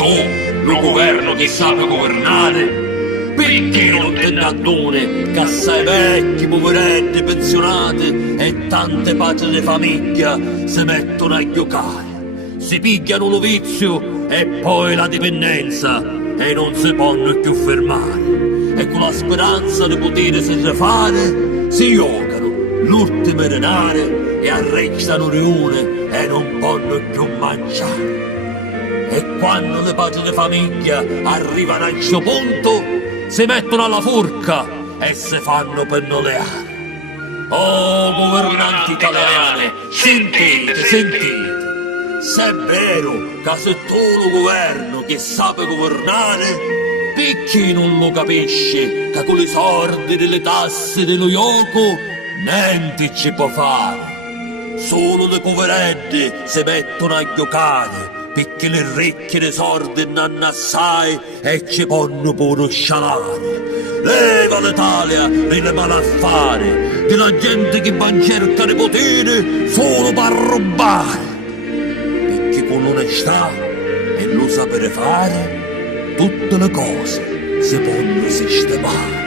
tu, lo governo che sa governare, perché non te ne aduni che assai vecchi, poveretti, pensionati e tante patrie di famiglia si mettono a giocare, si pigliano lo vizio e poi la dipendenza e non si possono più fermare, e con la speranza di potersi rifare si giocano l'ultimo denare e arrecciano riune e non possono più mangiare. E quando le patrie di famiglia arrivano a questo punto si mettono alla forca e si fanno pennoleare. Oh, governanti italiani, sentite, sentite. Se è vero che se tu lo governo che sa governare, perché non lo capisce che con i soldi delle tasse dello gioco niente ci può fare? Solo le poveretti si mettono a giocare perché le ricche dei sordi non hanno assai e ci possono pure scialare. Leva l'Italia delle malaffare, della gente che va in cerca di potere solo per rubare. Perché con l'onestà e lo sapere fare, tutte le cose si possono sistemare.